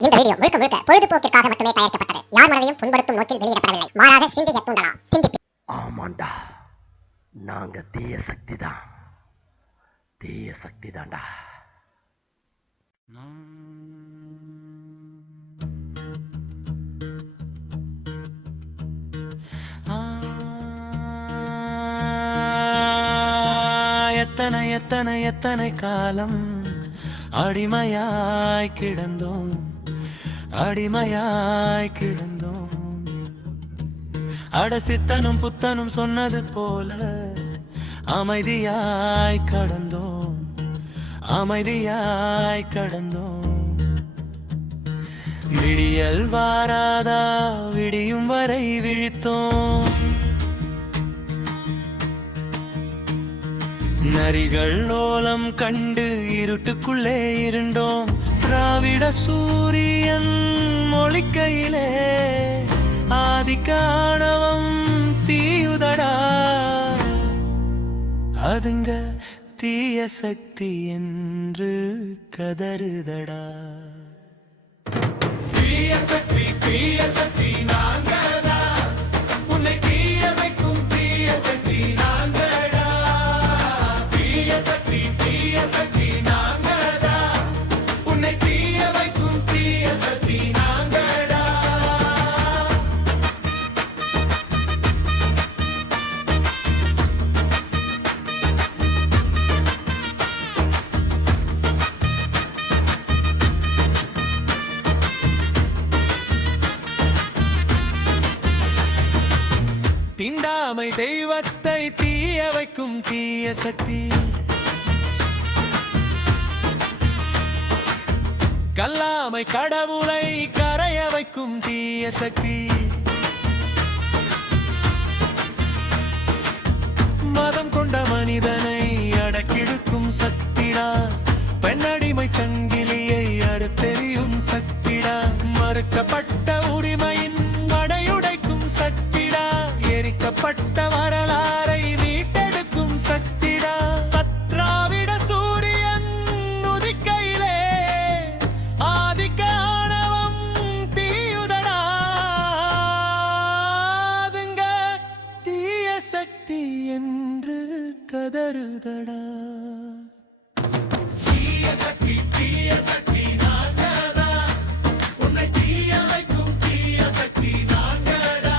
இந்த வீடியோ முழுக்க முழுக்க பொழுதுபோக்கிற்காக மட்டுமே தயாரிக்கப்பட்டது. யார் மனதையும் புண்படுத்தும் நோக்கில் வெளியிடப்படவில்லை. மாறாக சிந்திக்க தூண்டலாம். சிந்திப்பி. ஆமாண்டா, நாங்க தீய சக்தி தான். தீய சக்தி தான்டா. எத்தனை எத்தனை எத்தனை காலம் அடிமையாய் கிடந்தோம், அடிமையாய் கிடந்தோம். அடசித்தனும் புத்தனும் சொன்னது போல அமைதியாய் கடந்தோம், அமைதியாய் கடந்தோம். விடியல் வாராதா விடியும் வரை விழித்தோம். நரிகள் ஓலம் கண்டு இருட்டுக்குள்ளே இருண்டோம். திராவிட சூரியன் மொழிக்கையிலே ஆதிக்காணவம் தீயுதடா. அதுங்க தீய சக்தி என்று கதறுதடா. தீய சக்தி தீய சக்தி நாங்கடா, உன்னை தீய வைக்கும் தீய சக்தி நாங்கடா. தீய சக்தி தீய சக்தி நாங்கடா, உன்னை தீய வைக்கும் தீய சக்தி நாங்கடா. தீண்டாமை தெய்வத்தை தீய வைக்கும் தீய சக்தி. கல்லாமை கடவுளை கரைய வைக்கும் தீய சக்தி. மதம் கொண்ட மனிதனை அடக்கிடுக்கும் சக்திடா. பெண்ணடிமை சங்கிலியை அறுத்தெறியும் சக்திடா. மறுக்கப்பட்ட உரிமையின் மடையுடைக்கும் சக்திடா. எரிக்கப்பட்ட வரலாறை மீட்டெடுக்கும் சக்திடா. திராவிட சூரியன் உதிக்கையிலே ஆதிக்காணவம் தீயுதடா. அதுங்க தீய சக்தி என்று கதறுதடா. தீய சக்தி தீய சக்தி நாங்கடா, உன்னை தீய வைக்கும் தீய சக்தி நாங்கடா.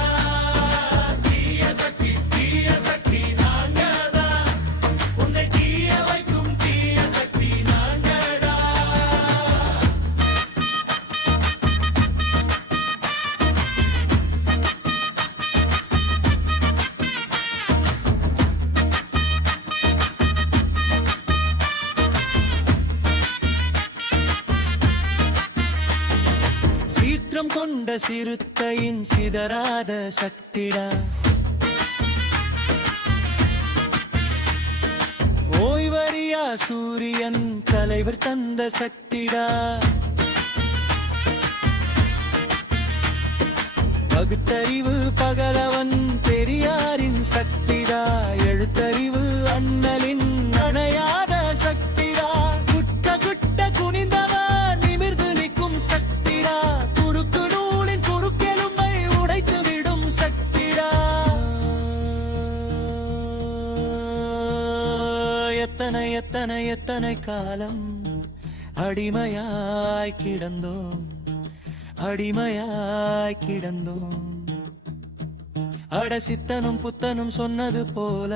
தீய சக்தி தீய சக்தி நாங்கடா, உன்னை தீய வைக்கும் தீய சக்தி நாங்கடா. சீற்றம் கொண்ட சிறுத்தையின் சிதறாத சக்திடா. ஓய்வறியா சூரியன் தலைவர் தந்த சக்திடா. பகுத்தறிவு பகலவன் பெரியாரின் சக்திடா. எழுத்தறிவு அண்ணலின் அணையாத சக்திடா. குட்ட குட்ட குனிந்தவர் நிமிர்ந்து நிற்கும் சக்திடா. குறுக்கு நூலின் குறுக்கெலும்பை உடைத்து விடும் சக்திடா. எத்தனை எத்தனை எத்தனை காலம் அடிமையாய் கிடந்தோம், அடிமையாய் கிடந்தோம். அடசித்தனும் புத்தனும் சொன்னது போல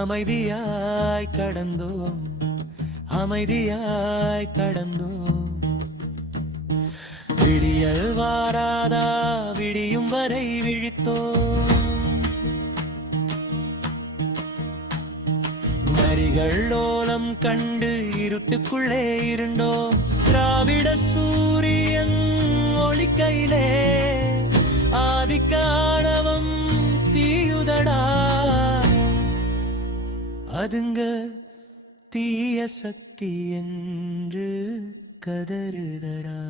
அமைதியாய் கடந்தோம், அமைதியாய் கடந்தோம். விடியல் வாராதா விடியும் வரை விழித்தோம். நரிகள் ஓலம் கண்டு இருட்டுக்குள்ளே இருண்டோம். திராவிட சூரியன் ஒளிக்கையிலே ஆதிக்காணவம் தீயுதடா. அதுங்க தீய சக்தி என்று கதறுதடா.